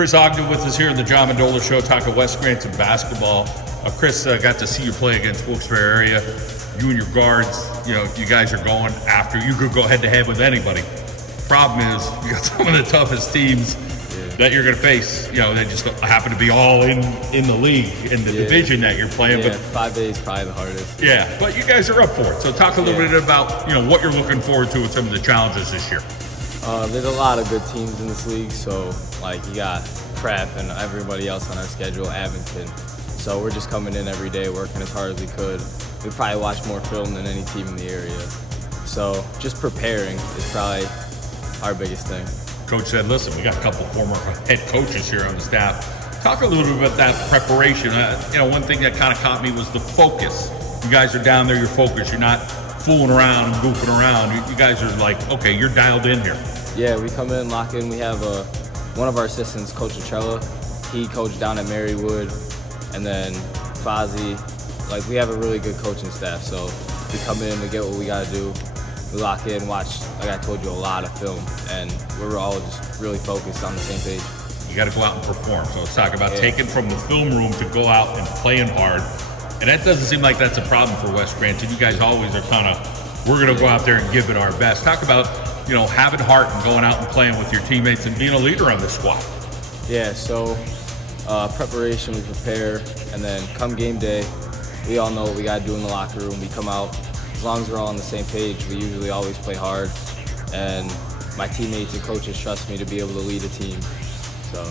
Chris Ogden with us here in the John Mendol Show, talking West Scranton basketball. Chris, got to see you play against Wilkes-Barre area. You and your guards, you guys are going after. You could go head-to-head with anybody. Problem is, you got some of the toughest teams that you're going to face. They just happen to be all in the league, in the division that you're playing. But 5A is probably the hardest. Yeah, but you guys are up for it. So talk a little bit about what you're looking forward to with some of the challenges this year. There's a lot of good teams in this league, so you got Prep and everybody else on our schedule, Abington. So we're just coming in every day, working as hard as we could. We probably watch more film than any team in the area. So just preparing is probably our biggest thing. Coach said, listen, we got a couple former head coaches here on the staff. Talk a little bit about that preparation. One thing that kind of caught me was the focus. You guys are down there, you're focused. You're not fooling around and goofing around. You guys are like, okay, you're dialed in here. Yeah, we come in, lock in. We have one of our assistants, Coach Atrella. He coached down at Marywood. And then Fozzie. We have a really good coaching staff. So we come in, we get what we got to do. We lock in, watch, like I told you, a lot of film. And we're all just really focused on the same page. You got to go out and perform. So let's talk about taking from the film room to go out and playing hard. And that doesn't seem like that's a problem for West Scranton. You guys always are kind of, we're going to go out there and give it our best. Talk about, having heart and going out and playing with your teammates and being a leader on this squad. Yeah, so preparation, we prepare, and then come game day, we all know what we got to do in the locker room. We come out, as long as we're all on the same page, we usually always play hard. And my teammates and coaches trust me to be able to lead a team. So.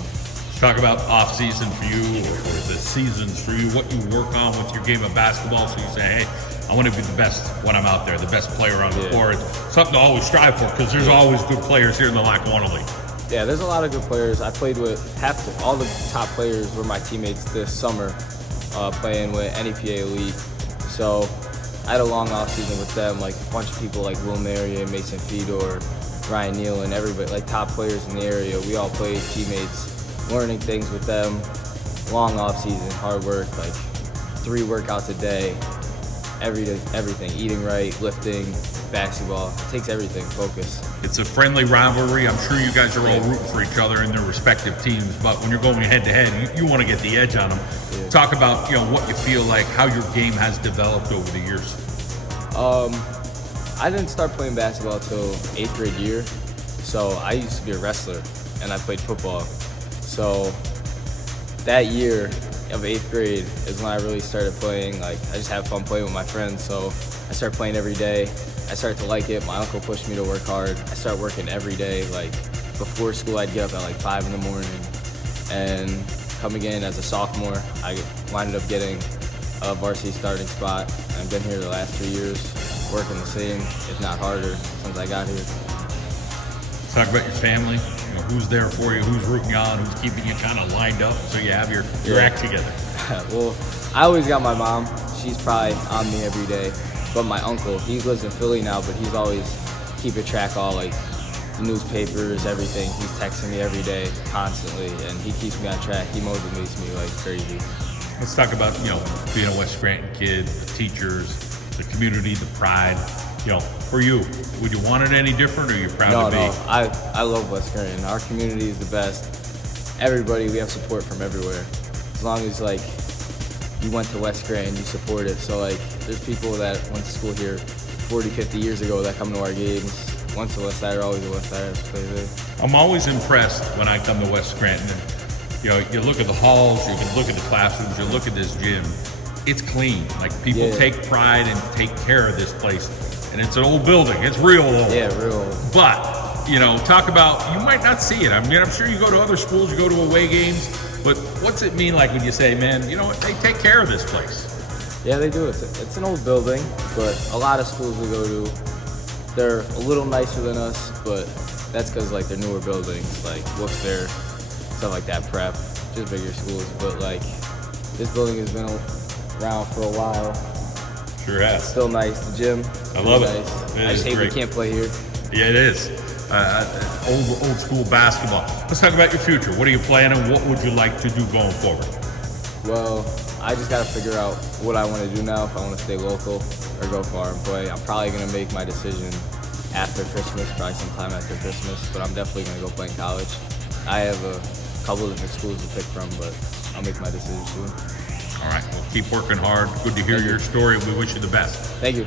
Talk about off-season for you, or the seasons for you, what you work on with your game of basketball, so you say, hey, I want to be the best when I'm out there, the best player on the court. Something to always strive for, because there's always good players here in the Lackawanna League. Yeah, there's a lot of good players. I played with all the top players were my teammates this summer, playing with NEPA Elite. So I had a long off-season with them, a bunch of people like Will Marion, Mason Fedor, Ryan Neal, and everybody, top players in the area. We all played teammates, learning things with them, long off season, hard work, 3 workouts a day, everything, eating right, lifting, basketball, it takes everything, focus. It's a friendly rivalry. I'm sure you guys are all rooting for each other in their respective teams, but when you're going head to head, you want to get the edge on them. Yeah. Talk about, what you feel like, how your game has developed over the years. I didn't start playing basketball until 8th grade year, so I used to be a wrestler, and I played football. So that year of 8th grade is when I really started playing. I just have fun playing with my friends, so I started playing every day. I started to like it. My uncle pushed me to work hard. I started working every day. Before school, I'd get up at 5 in the morning. And coming in as a sophomore, I wound up getting a varsity starting spot. I've been here the last 3 years, working the same, if not harder, since I got here. Talk about your family. Who's there for you, who's rooting you on, who's keeping you kind of lined up so you have your act together. Well, I always got my mom. She's probably on me every day. But my uncle, he lives in Philly now, but he's always keeping track of all the newspapers, everything. He's texting me every day, constantly, and he keeps me on track. He motivates me like crazy. Let's talk about, being a West Scranton kid, the teachers, the community, the pride. For you, would you want it any different, or are you proud to be? No, I love West Scranton. Our community is the best. Everybody, we have support from everywhere. As long as you went to West Scranton, you support it. So there's people that went to school here 40, 50 years ago that come to our games. Once a West Sider, always a West Sider. I'm always impressed when I come to West Scranton. And, you look at the halls, you can look at the classrooms, you look at this gym. It's clean. People take pride and take care of this place. And it's an old building. It's real old. Yeah, real old. But, talk about, you might not see it. I mean, I'm sure you go to other schools, you go to away games, but what's it mean when you say, man, they take care of this place? Yeah, they do. It's an old building, but a lot of schools we go to, they're a little nicer than us, but that's because, they're newer buildings, Wilkes-Barre, stuff like that, Prep, just bigger schools. But, this building has been around for a while. Sure has. It's still nice. The gym. I love it. Nice. I just hate we can't play here. Yeah, it is. Old school basketball. Let's talk about your future. What are you planning? What would you like to do going forward? Well, I just got to figure out what I want to do now, if I want to stay local or go far and play. I'm probably going to make my decision after Christmas, probably sometime after Christmas, but I'm definitely going to go play in college. I have a a couple of different schools to pick from, but I'll make my decision soon. All right, well, keep working hard. Good to hear your story. We wish you the best. Thank you.